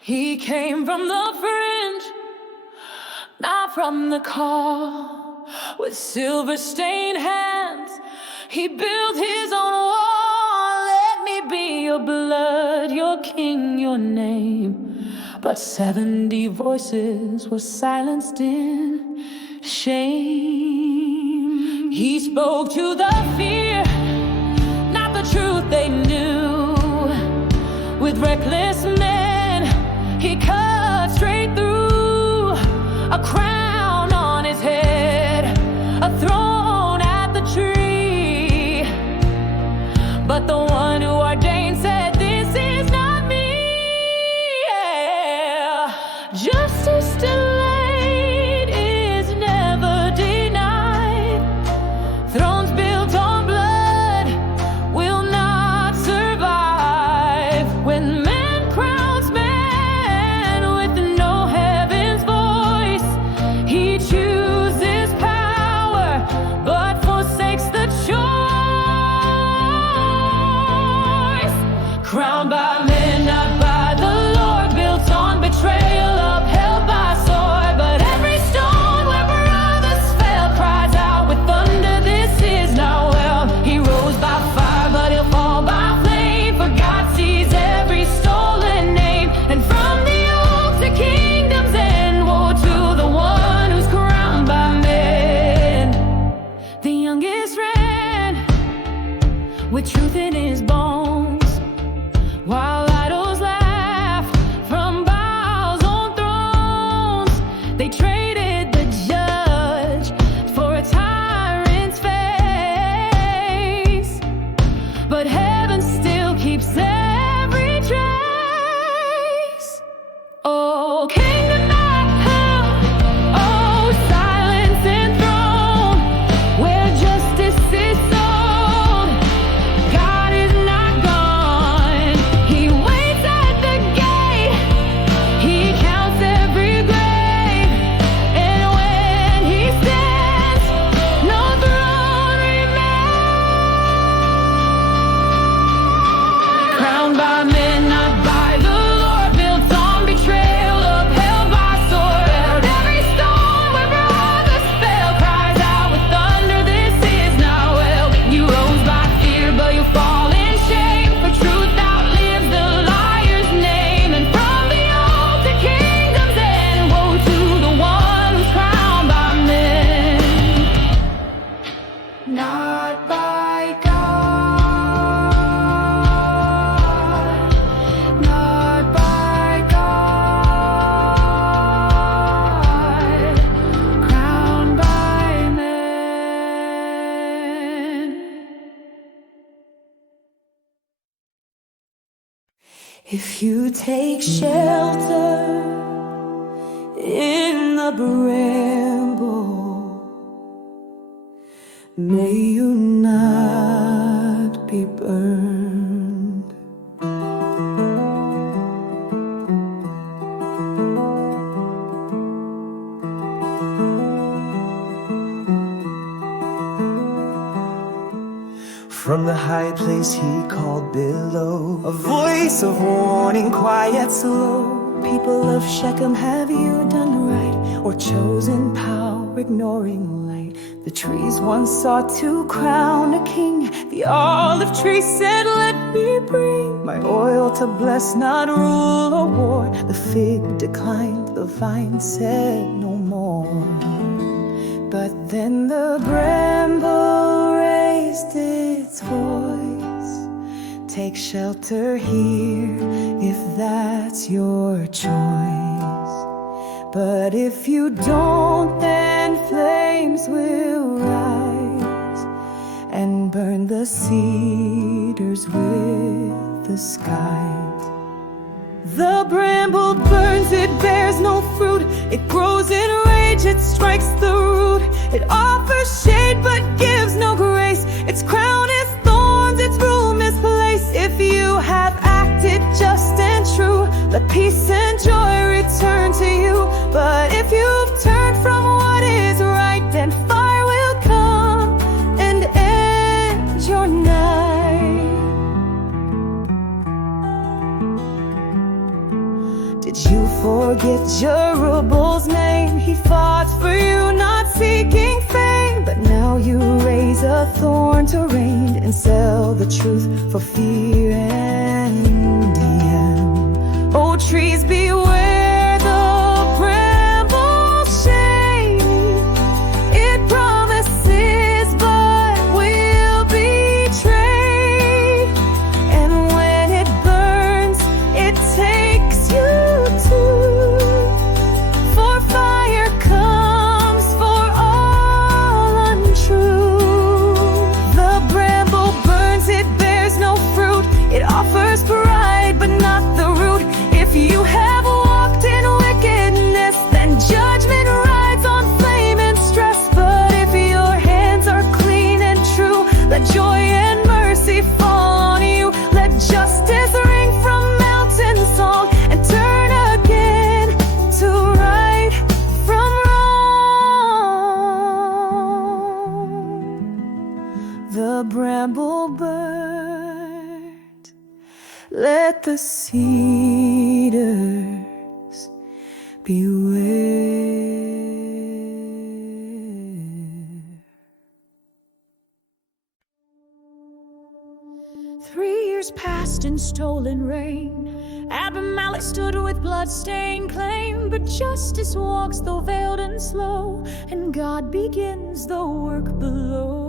He came from the fringe, not from the call. With silver-stained hands, he built his own wall. Let me be your blood, your king, your name. But 70 voices were silenced in shame. He spoke to the fear, not the truth they knew. With reckless men, he cut straight through. A crown on his head, a throne at the tree. But the one who ordained said, "This is not me." Yeah. Justice delayed is never denied. Thrones built on blood will not survive. When man crowns man with no heaven's voice, he chooses power but forsakes the choice. Crowned by men, not by the Lord, built on betrayal, upheld by sword. But every stone where brothers fell cries out with thunder, "This is not well." He rose by fire, but he'll fall by flame. For God sees every stolen name. And from the old to kingdom's end, woe to the one who's crowned by men. The youngest ran with truth in his bones, while idols laughed from Baal's own thrones. They traded the judge for a tyrant's face, but heaven still keeps every trace. Oh, kingdom not held, oh, silence enthroned, where justice is sold, God is not gone. He waits at the gate, he counts every grave, and when he stands, no throne remains. Crowned by men, not by the Lord, built on betrayal, upheld by sword. Out every stone where brothers fell cries out with thunder, "This is not well." You rose by fear, but you fall in shame. For truth outlives the liar's name. And from the old to kingdom's end, woe to the one who's crowned by men, not by God, not by God, crowned by men. If you take shelter in the bramble, may you not be burned. From the high place he called below, a voice of warning, quiet, slow. People of Shechem, have you done right, or chosen power, ignoring light? The trees once sought to crown a king. The olive tree said, "Let me bring my oil to bless, not rule or war." The fig declined, the vine said no more. But then the bramble raised its voice. Take shelter here if that's your choice. But if you don't, then flames will rise and burn the cedars with the skies. The bramble burns, it bears no fruit. It grows in rage, it strikes the root. It offers shade but gives no grace. Its crown is thorns, its rule misplaced. If you have acted just and true, let peace and joy return to you. But if you've turned from what is right, then fire will come and end your night. Did Jerubbaal's name. He fought for you, not seeking fame, but now you raise a thorn to reign and sell the truth for fear and the end. Oh, trees, beware the bramble's shade. It promises but will betray, and when it burns, it takes you to. For fire comes for all untrue. The bramble burns, it bears no fruit. It offers pride but not the root. If you have walked in wickedness, then judgment rides on flame and stress. But if your hands are clean and true, let joy and mercy fall on you. Let justice ring from mountain song and turn again to right from wrong. The bramble burnt, let the cedars beware. 3 years passed in stolen rain. Abimelech stood with blood-stained claim, but justice walks though veiled and slow, and God begins the work below.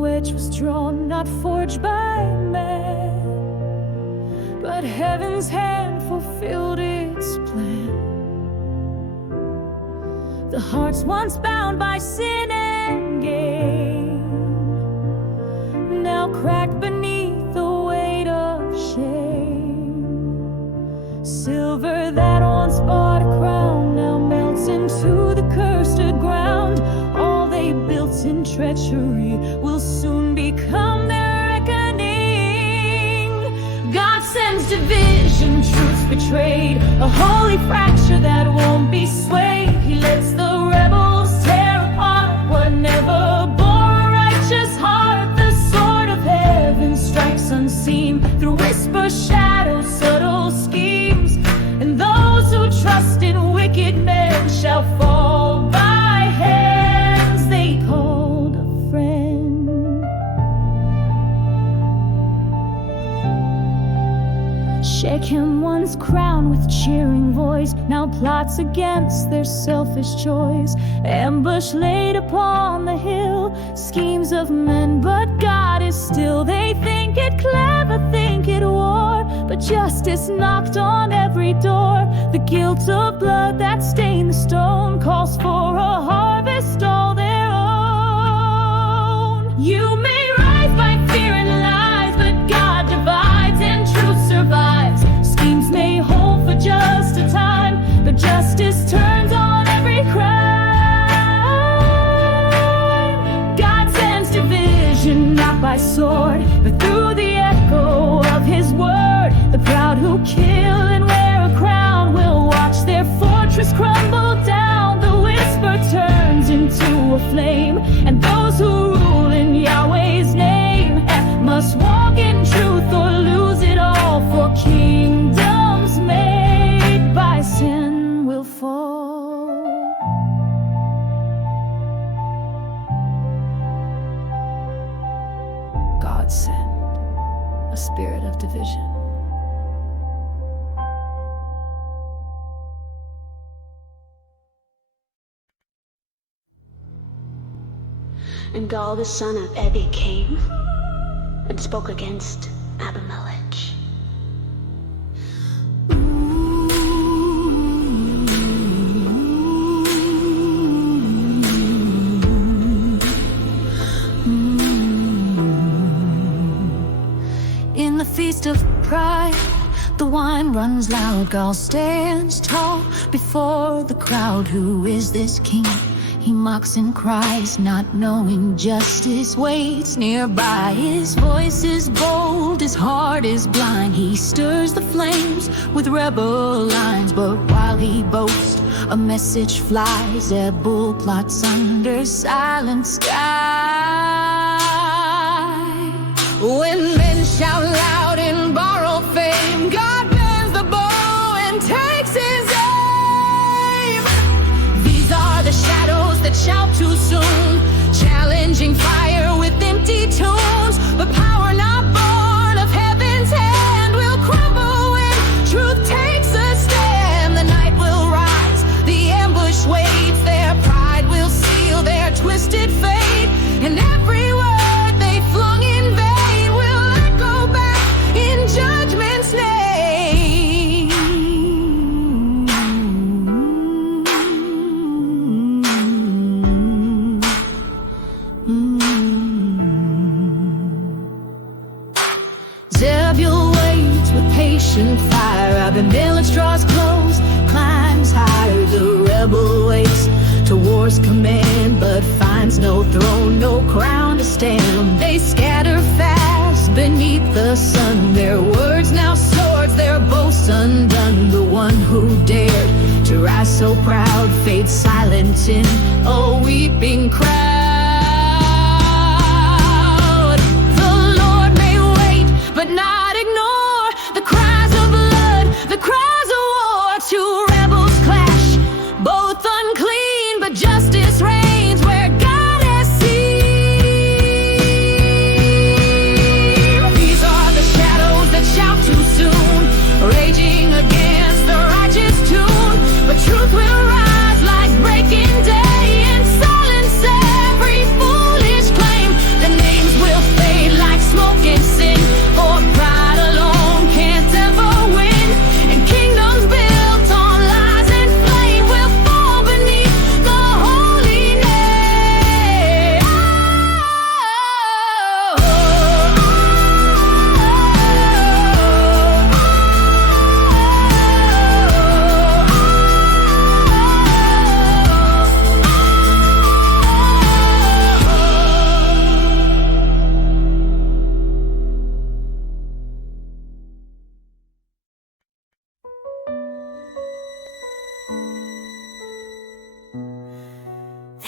Which was drawn, not forged by man, but heaven's hand fulfilled its plan. The hearts once bound by sin and gain, now cracked beneath the weight of shame. Silver that once bought a crown now melts into the cursed ground. All they built in treachery will soon become their reckoning. God sends division, truths betrayed, a holy fracture that won't be swayed. He lets the rebels tear apart what never bore a righteous heart. The sword of heaven strikes unseen through whisper, shadows, subtle schemes, and those who trust in wicked men shall fall by hands they called a friend. Shechem once crowned with cheering voice, now plots against their selfish choice. Ambush laid upon the hill, schemes of men, but God is still. They think it clever, think it war, but justice knocked on every door. The guilt of blood that stained the stone calls for a harvest all their own. You may rise by fear and lies, but God divides and truth survives. Schemes may hold for just a time, but justice turns on every crime. God sends division not by sword, but through the echo of his word. The proud who kill and wear a crown will watch their fortress crumble down. The whisper turns into a flame, and those who rule in Yahweh's name must walk in truth or lose it all. For kingdoms made by sin will fall. God sent a spirit of division. And Gaal the son of Ebi came and spoke against Abimelech. In the feast of pride, the wine runs loud. Gaal stands tall before the crowd. Who is this king? He mocks and cries, not knowing justice waits nearby. His voice is bold, his heart is blind. He stirs the flames with rebel lines. But while he boasts, a message flies. Zebul plots under silent sky. When men shout loud and borrow fame, God bends the bow and takes his aim. These are the shadows that shout too soon, challenging fire with empty tunes. But power not born of heaven's hand will crumble when truth takes a stand. The night will rise, the ambush waits, their pride will seal their twisted fate, and every word they flung in vain will echo back in judgment's name. Zebul waits with patient fire. Abimelech draws close, climbs higher. The rebel waits to war's command, but finds no throne, no crown to stand. They scatter fast beneath the sun, their words now swords, their boasts undone. The one who dared to rise so proud fades silent in a weeping crowd. The Lord may wait, but not ignore the cries of blood, the cries of war. Two rebels clash, both unclean, but justice reigns where God has seen. These are the shadows that shout too soon, raging against the righteous tune. But truth will rise like breaking day and silence every foolish claim. The names will fade like smoke and sin, for pride alone can't ever win. And kingdoms built on lies and flame will fall beneath the holy name.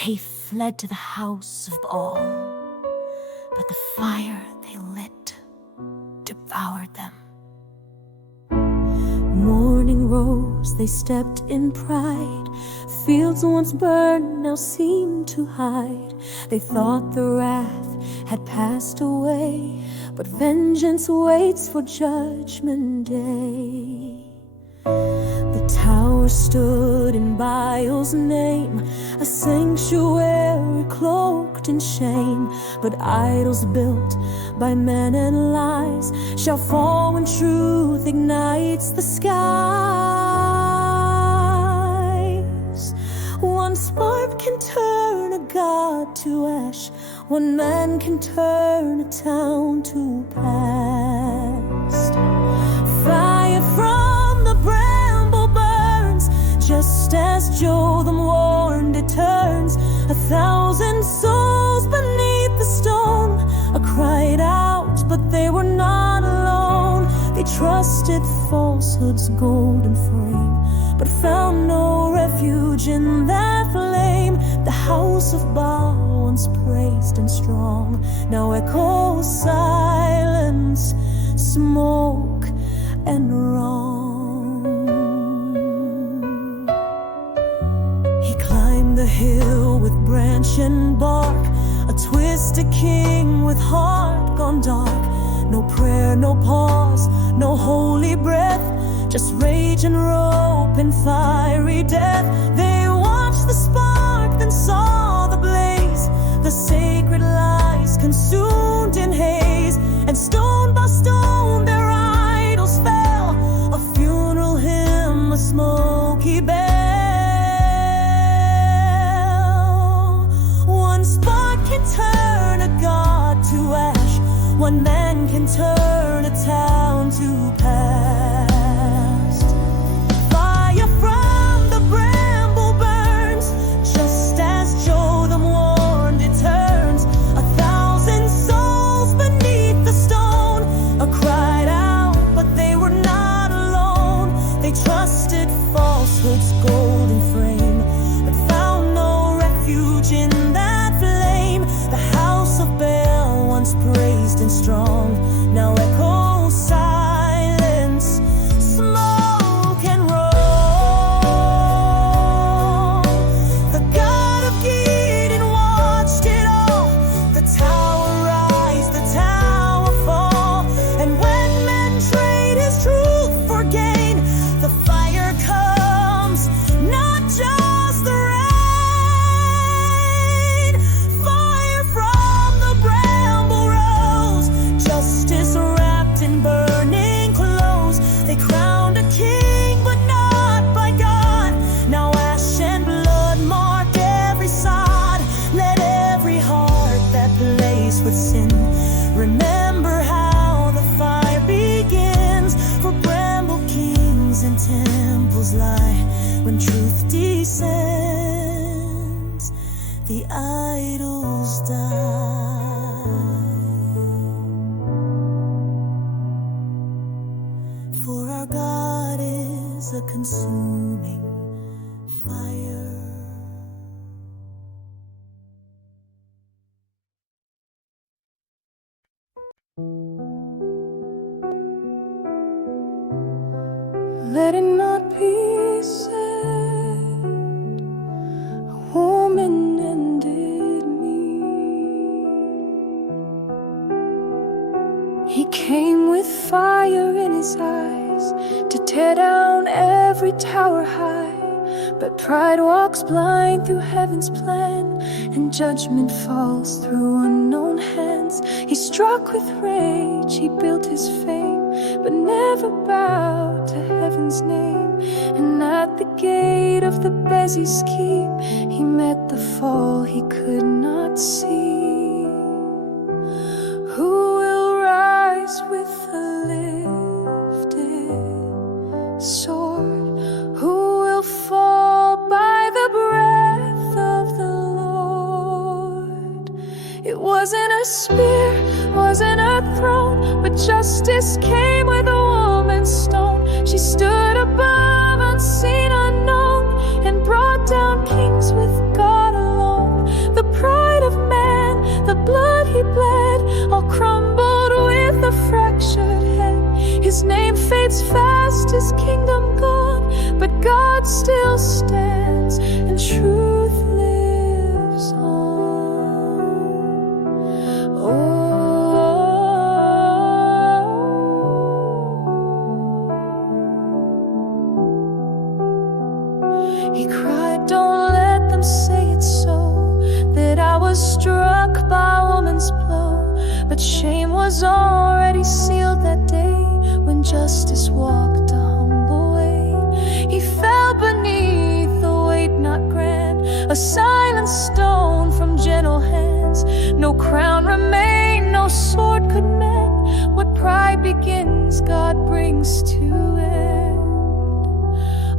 They fled to the house of Baal, but the fire they lit devoured them. Morning rose, they stepped in pride. Fields once burned now seemed to hide. They thought the wrath had passed away, but vengeance waits for judgment day. The tower stood in Baal's name, a sanctuary cloaked in shame. But idols built by men and lies shall fall when truth ignites the skies. One spark can turn a god to ash, one man can turn a town to past. Fire from the bramble burns, just as Jotham warned it turns. 1,000 souls beneath the stone cried out, but they were not alone. They trusted falsehood's golden frame, but found no refuge in that flame. The house of Baal, once praised and strong, now echoes silence, smoke, and wrong. He climbed the hill with branch and bark, a twisted king with heart gone dark. No prayer, no pause, no holy breath, just rage and rope and fiery death. They watched the spark, then saw the blaze, the sacred lies consumed in haze. And stone by stone their idols fell, a funeral hymn, a smoky bell. One spark can turn a god to ash, one man can turn a town to past. Fire from the bramble burns, just as Jotham warned it turns. 1,000 souls beneath the stone cried out, but they were not alone. They trusted falsehood's golden frame, but found no refuge in that flame. The house of Baal, once praised raised and strong, now echo silence, smoke and roll. The God of Gideon watched it all, the tower rise, the tower fall, and when men trade his truth for gain, the fire comes, not just the rain. Fire from the bramble rose, justice wrapped in burning clothes. They crowned a king, but not by God. Now ash and blood mark every sod. Let every heart that plays with sin remember how the fire begins. For bramble kings and temples lie when truth descends, the idols die. For our God is a consuming fire. Let it not be said, a woman ended me. He came with fire in his eyes to tear down every tower high. But pride walks blind through heaven's plan, and judgment falls through unknown hands. He struck with rage, he built his fame, but never bowed to heaven's name. And at the gate of the Bezi's keep, he met the fall he could not see. Who will rise with a lifted sword? Who will fall by the breath of the Lord? It wasn't a spear, wasn't a throne, but justice came with a woman's stone. She stood above, unseen, unknown, and brought down kings with God alone. The pride of man, the blood he bled, all crumbled with a fractured head. His name fades fast, his kingdom gone, but God still stands, and truth lives on. Oh, he cried, don't let them say it's so, that I was struck by a woman's blow. But shame was already sealed that day, when justice walked a humble way. He fell beneath the weight not grand, a silent stone from gentle hands. No crown remained, no sword could mend. What pride begins, God brings to end.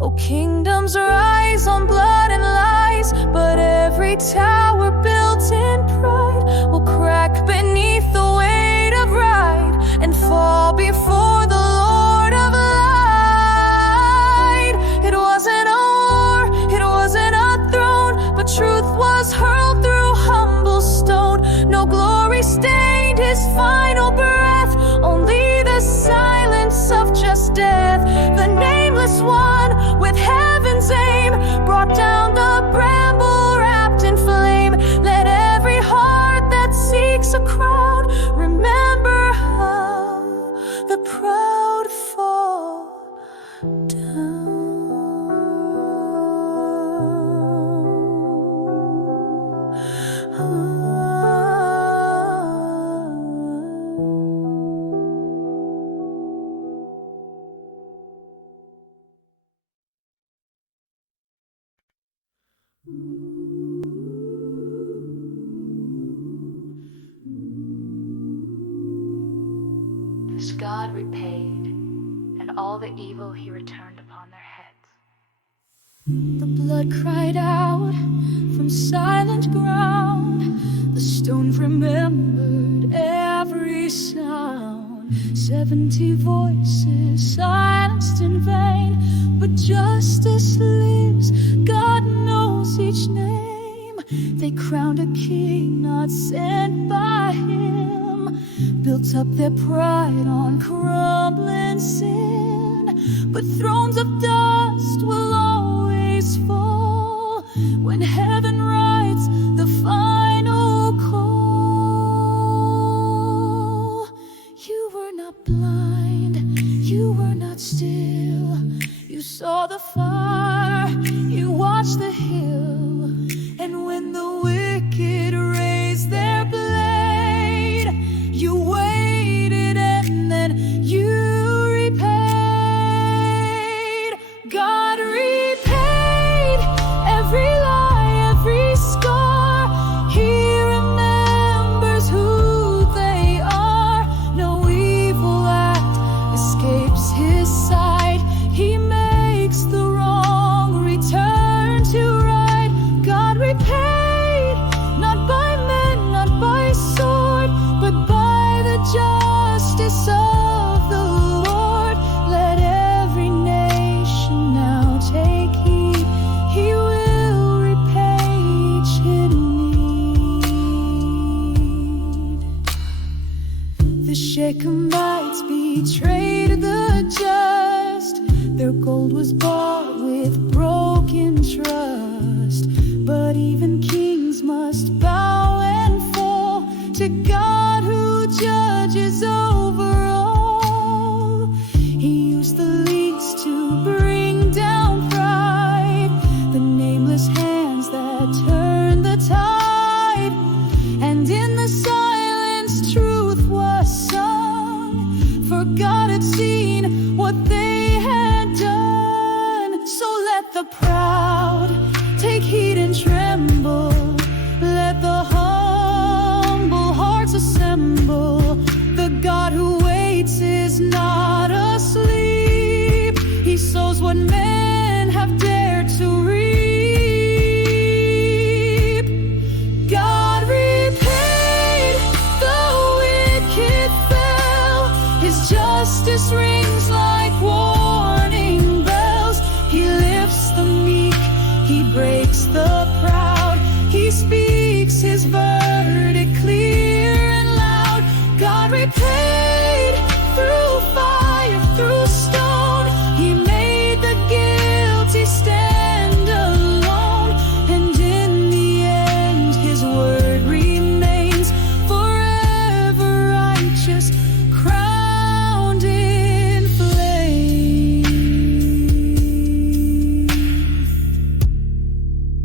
Oh, kingdoms rise on blood and lies, but every tower built in pride will crack beneath the weight of right and fall before the Lord of light. It wasn't a war, it wasn't a throne, but truth was hurled through humble stone. No glory stained his final breath, only the silence of just death. The nameless one with heaven's aim brought down the bramble wrapped in flame. Let every heart that seeks a crown remember how the proud fall This God repaid, and all the evil he returned upon their heads. The blood cried out from silent ground. The stones remembered every sound. 70 voices silenced in vain. But justice lives, God knows each name. They crowned a king not sent by him, built up their pride on crumbling sin, but thrones of dust will always fall when heaven writes the final call. You were not blind, you were not still. You saw the fire, you watched the hill, and when the wicked raised their blade, you waited and then you repaid. God repaid every lie, every scar. He remembers who they are. No evil act escapes his sight. He makes the wrong return to right. God repaid, not by men, not by sword, but by the justice of the Lord. Let every nation now take heed. He will repay each in need. The Shechemites betrayed the just. Their gold was bought with broken trust. But even kings must bow and fall to God who judges over all. He used the least to bring down pride, the nameless hands that turned the tide. And in the silence truth was sung, for God had seen what they had done. So let the proud take heed and tremble. Let the humble hearts assemble. The God who waits is not asleep. He sows what men have dared to reap. God repaid, the wicked fell. His justice rings like warning bells. He lifts the meek, he breaks the proud. He speaks his verdict clear and loud. God repaid through fire, through stone. He made the guilty stand alone. And in the end his word remains forever righteous, crowned in flame.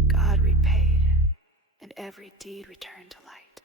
God repaid, and every deed returned to light.